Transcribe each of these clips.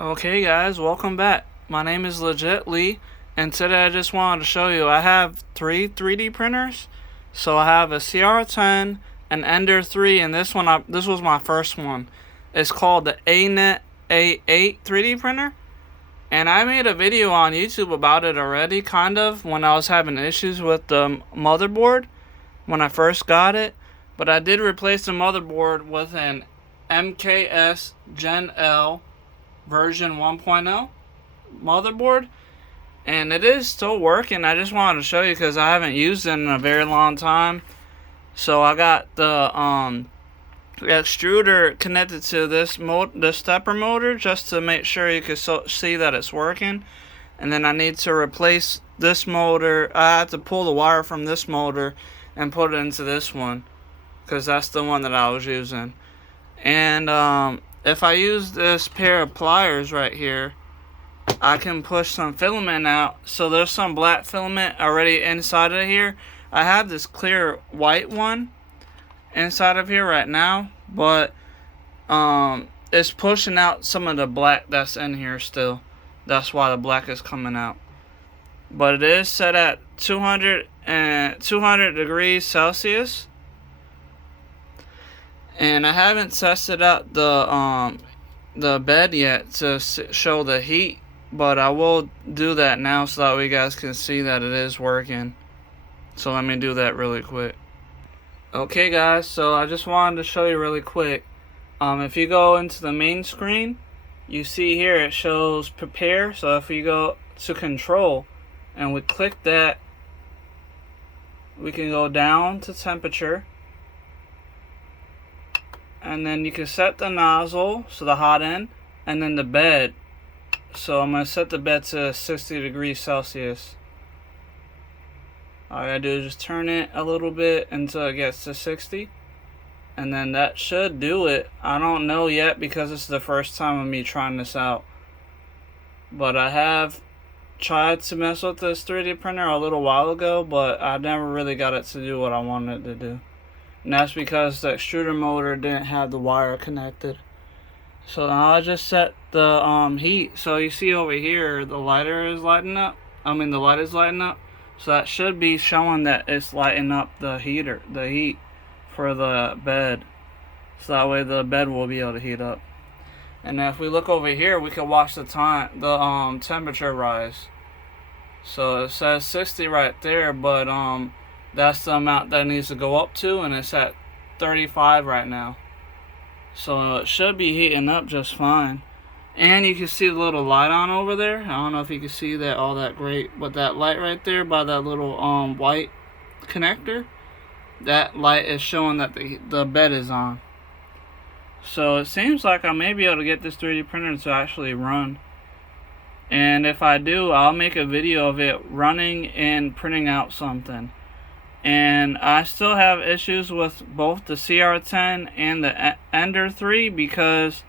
Okay guys, welcome back. My name is Legit Lee, and today I just wanted to show you I have three 3D printers. So I have a CR10, an Ender 3, and this was my first one. It's called the ANET A8 3D printer. And I made a video on YouTube about it already, kind of, when I was having issues with the motherboard when I first got it. But I did replace the motherboard with an MKS Gen L version 1.0 motherboard, and it is still working. I just wanted to show you because I haven't used it in a very long time. So I got the extruder connected to the stepper motor just to make sure you can see that it's working. And then I need to replace this motor. I have to pull the wire from this motor and put it into this one because that's the one that I was using. And if I use this pair of pliers right here, I can push some filament out. So there's some black filament already inside of here. I have this clear white one inside of here right now, but it's pushing out some of the black that's in here still. That's why the black is coming out. But it is set at 200 degrees Celsius. And I haven't tested out the bed yet to show the heat, but I will do that now so that you guys can see that it is working. So let me do that really quick. Okay guys, so I just wanted to show you really quick. If you go into the main screen, you see here it shows prepare. So if you go to control and we click that, we can go down to temperature. And then you can set the nozzle, so the hot end, and then the bed. So I'm going to set the bed to 60 degrees Celsius. All I gotta do is just turn it a little bit until it gets to 60. And then that should do it. I don't know yet because this is the first time of me trying this out. But I have tried to mess with this 3D printer a little while ago, but I never really got it to do what I wanted it to do. And that's because the extruder motor didn't have the wire connected. So now I just set the heat. So you see over here the lighter is lighting up. The light is lighting up. So that should be showing that it's lighting up the heat for the bed. So that way the bed will be able to heat up. And if we look over here, we can watch the temperature rise. So it says 60 right there, but that's the amount that it needs to go up to, and it's at 35 right now. So it should be heating up just fine. And you can see the little light on over there. I don't know if you can see that all that great, but that light right there by that little white connector, that light is showing that the bed is on. So it seems like I may be able to get this 3D printer to actually run. And if I do, I'll make a video of it running and printing out something. And I still have issues with both the CR10 and the Ender 3 because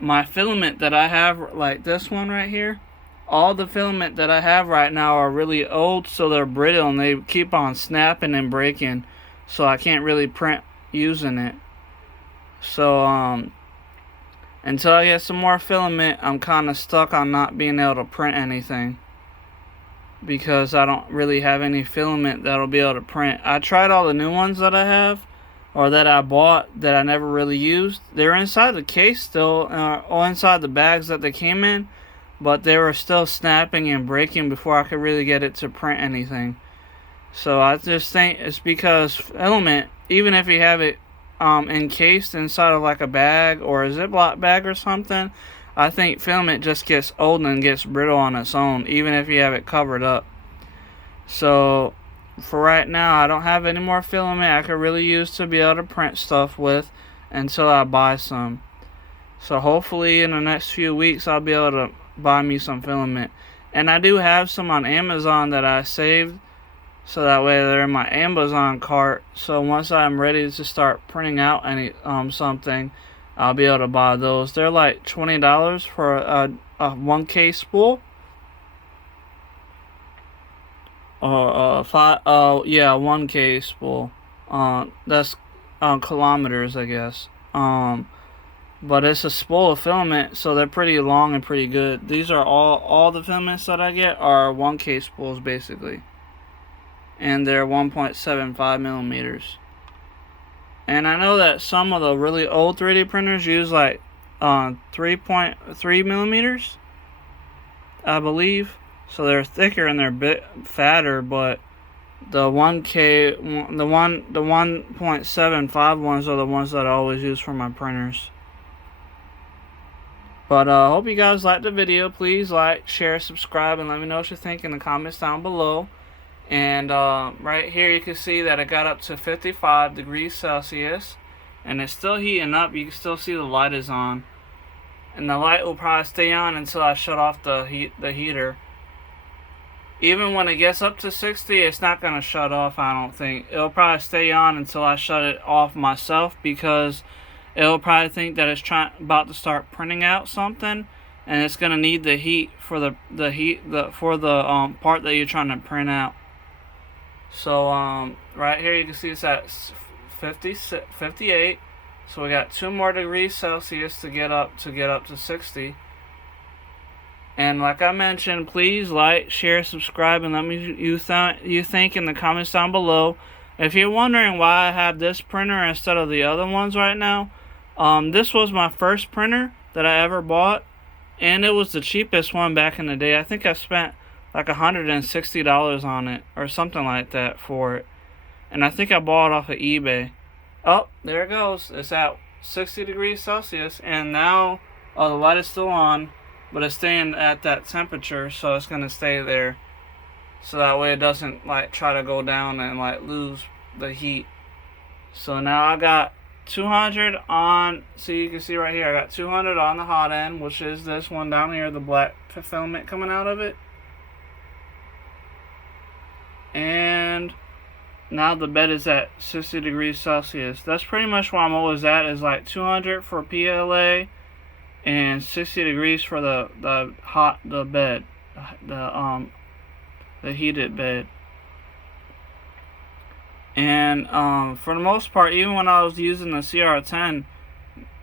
my filament that I have, like this one right here, all the filament that I have right now are really old, so they're brittle and they keep on snapping and breaking, so I can't really print using it. So until I get some more filament, I'm kind of stuck on not being able to print anything, because I don't really have any filament that'll be able to print. I tried all the new ones that I have, or that I bought, that I never really used. They're inside the case still, or inside the bags that they came in, but they were still snapping and breaking before I could really get it to print anything. So I just think it's because filament, even if you have it encased inside of like a bag or a Ziploc bag or something, I think filament just gets old and gets brittle on its own, even if you have it covered up. So for right now, I don't have any more filament I could really use to be able to print stuff with until I buy some. So hopefully in the next few weeks I'll be able to buy me some filament. And I do have some on Amazon that I saved, so that way they're in my Amazon cart. So once I'm ready to start printing out something, I'll be able to buy those. They're like $20 for a 1K spool. Or 1K spool. That's kilometers, I guess. but it's a spool of filament, so they're pretty long and pretty good. These are all the filaments that I get are 1K spools basically, and they're 1.75 millimeters. And I know that some of the really old 3D printers use like 3.3 millimeters, I believe. So they're thicker and they're a bit fatter, but the 1K, the 1.75 ones are the ones that I always use for my printers. But hope you guys liked the video. Please like, share, subscribe, and let me know what you think in the comments down below. And right here you can see that it got up to 55 degrees Celsius, and it's still heating up. You can still see the light is on, and the light will probably stay on until I shut off the heater. Even when it gets up to 60, it's not going to shut off, I don't think. It'll probably stay on until I shut it off myself, because it'll probably think that it's about to start printing out something, and it's going to need the heat for the part that you're trying to print out. So right here you can see it's at 58. So we got 2 more degrees Celsius to get up to 60. And like I mentioned, please like, share, subscribe, and let me you think in the comments down below. If you're wondering why I have this printer instead of the other ones right now, this was my first printer that I ever bought, and it was the cheapest one back in the day. I think I spent like $160 on it or something like that for it, and I think I bought it off of eBay. Oh, there it goes. It's at 60 degrees Celsius, and now the light is still on, but it's staying at that temperature, so it's gonna stay there, so that way it doesn't like try to go down and like lose the heat. So now I got 200 on, so you can see right here, I got 200 on the hot end, which is this one down here, the black filament coming out of it. And now the bed is at 60 degrees Celsius. That's pretty much where I'm always at, is like 200 for PLA and 60 degrees for the bed, the heated bed. And for the most part, even when I was using the CR10,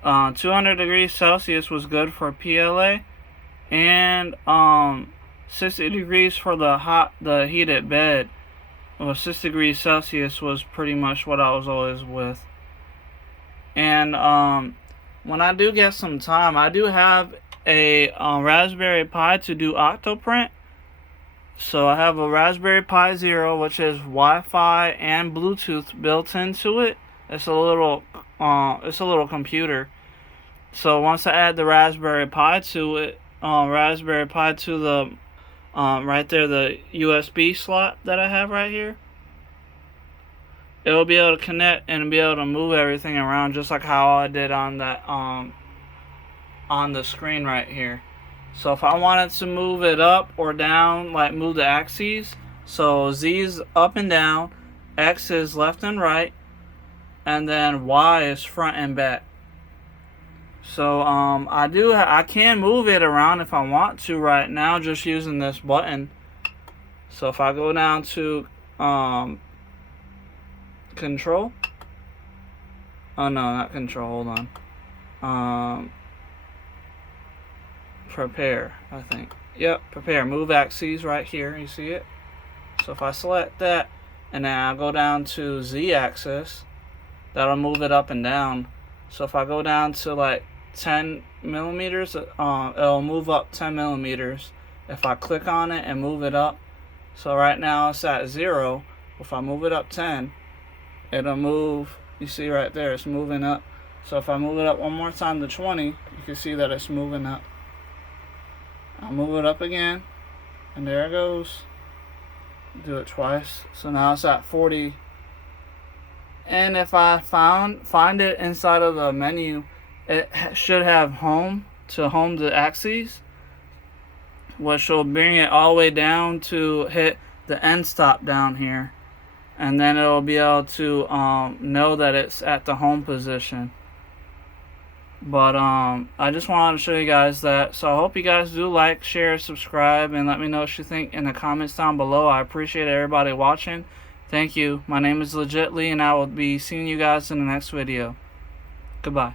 200 degrees Celsius was good for PLA, and 60 degrees for the heated bed. Well, 60 degrees Celsius was pretty much what I was always with. And when I do get some time, I do have a Raspberry Pi to do Octoprint. So I have a Raspberry Pi Zero, which is Wi-Fi and Bluetooth built into it. It's a little computer. So once I add the Raspberry Pi to it, the right there, the USB slot that I have right here, it'll be able to connect and be able to move everything around, just like how I did on that on the screen right here. So if I wanted to move it up or down, like move the axes, so Z is up and down, X is left and right, and then Y is front and back. So I can move it around if I want to right now, just using this button. So if I go down to control, oh no, not control, hold on, prepare, I think, yep, prepare, move axes right here, you see it? So if I select that, and then I go down to Z axis, that'll move it up and down. So if I go down to like 10 millimeters, it'll move up 10 millimeters if I click on it and move it up. So right now it's at 0. If I move it up 10, it'll move, you see right there, it's moving up. So if I move it up one more time to 20, you can see that it's moving up. I'll move it up again, and there it goes. Do it twice. So now it's at 40. And if I find it inside of the menu, it should have home to home the axes, which will bring it all the way down to hit the end stop down here, and then it'll be able to know that it's at the home position. But I just wanted to show you guys that. So I hope you guys do like, share, subscribe, and let me know what you think in the comments down below. I appreciate everybody watching. Thank you. My name is Legit Lee, and I will be seeing you guys in the next video. Goodbye.